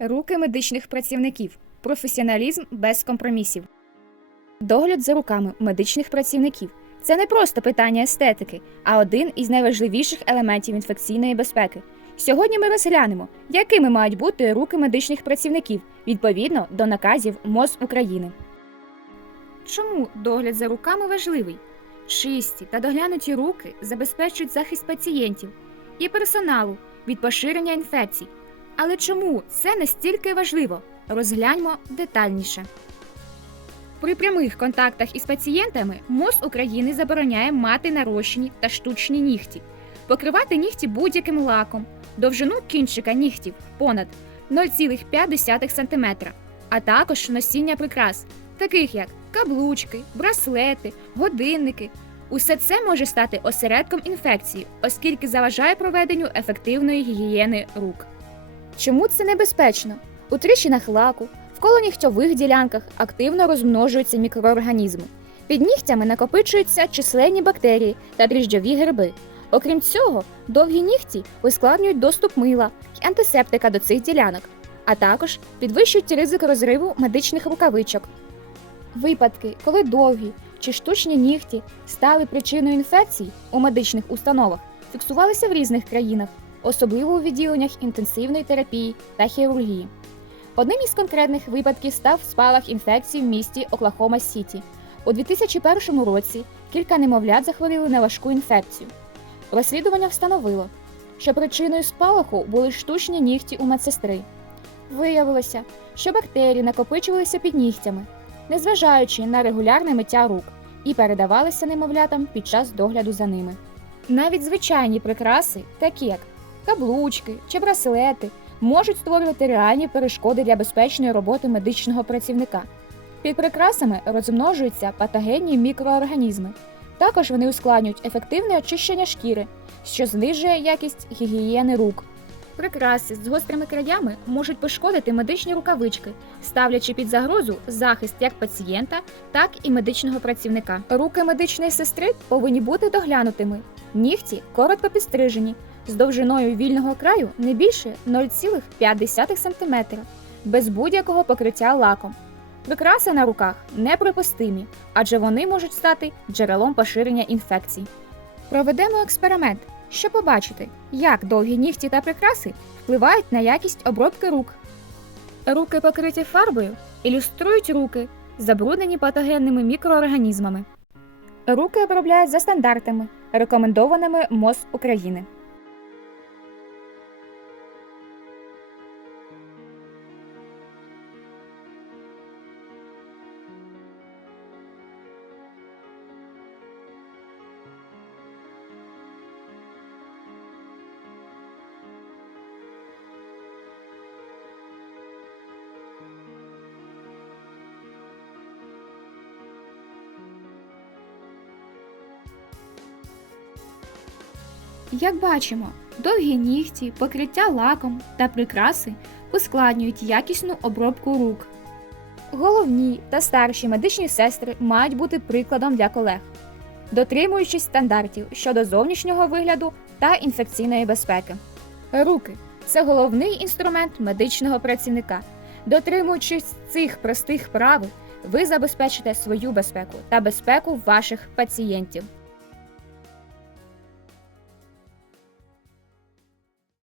Руки медичних працівників. Професіоналізм без компромісів. Догляд за руками медичних працівників це не просто питання естетики, а один із найважливіших елементів інфекційної безпеки. Сьогодні ми розглянемо, якими мають бути руки медичних працівників відповідно до наказів МОЗ України. Чому догляд за руками важливий? Чисті та доглянуті руки забезпечують захист пацієнтів і персоналу від поширення інфекцій. Але чому це настільки важливо? Розгляньмо детальніше. При прямих контактах із пацієнтами МОЗ України забороняє мати нарощені та штучні нігті, покривати нігті будь-яким лаком, довжину кінчика нігтів понад 0,5 см, а також носіння прикрас, таких як каблучки, браслети, годинники. Усе це може стати осередком інфекції, оскільки заважає проведенню ефективної гігієни рук. Чому це небезпечно? У тріщинах лаку, в колонігтьових ділянках активно розмножуються мікроорганізми. Під нігтями накопичуються численні бактерії та дріжджові гриби. Окрім цього, довгі нігті ускладнюють доступ мила й антисептика до цих ділянок, а також підвищують ризик розриву медичних рукавичок. Випадки, коли довгі чи штучні нігті стали причиною інфекцій у медичних установах, фіксувалися в різних країнах, особливо у відділеннях інтенсивної терапії та хірургії. Одним із конкретних випадків став спалах інфекції в місті Оклахома Сіті. У 2001 році кілька немовлят захворіли на важку інфекцію. Розслідування встановило, що причиною спалаху були штучні нігті у медсестри. Виявилося, що бактерії накопичувалися під нігтями, незважаючи на регулярне миття рук, і передавалися немовлятам під час догляду за ними. Навіть звичайні прикраси, такі як каблучки чи браслети, можуть створювати реальні перешкоди для безпечної роботи медичного працівника. Під прикрасами розмножуються патогенні мікроорганізми. Також вони ускладнюють ефективне очищення шкіри, що знижує якість гігієни рук. Прикраси з гострими краями можуть пошкодити медичні рукавички, ставлячи під загрозу захист як пацієнта, так і медичного працівника. Руки медичної сестри повинні бути доглянутими. Нігті коротко підстрижені, з довжиною вільного краю не більше 0,5 см, без будь-якого покриття лаком. Прикраси на руках неприпустимі, адже вони можуть стати джерелом поширення інфекцій. Проведемо експеримент, щоб побачити, як довгі нігті та прикраси впливають на якість обробки рук. Руки, покриті фарбою, ілюструють руки, забруднені патогенними мікроорганізмами. Руки обробляють за стандартами, рекомендованими МОЗ України. Як бачимо, довгі нігті, покриття лаком та прикраси ускладнюють якісну обробку рук. Головні та старші медичні сестри мають бути прикладом для колег, дотримуючись стандартів щодо зовнішнього вигляду та інфекційної безпеки. Руки це головний інструмент медичного працівника. Дотримуючись цих простих правил, ви забезпечите свою безпеку та безпеку ваших пацієнтів.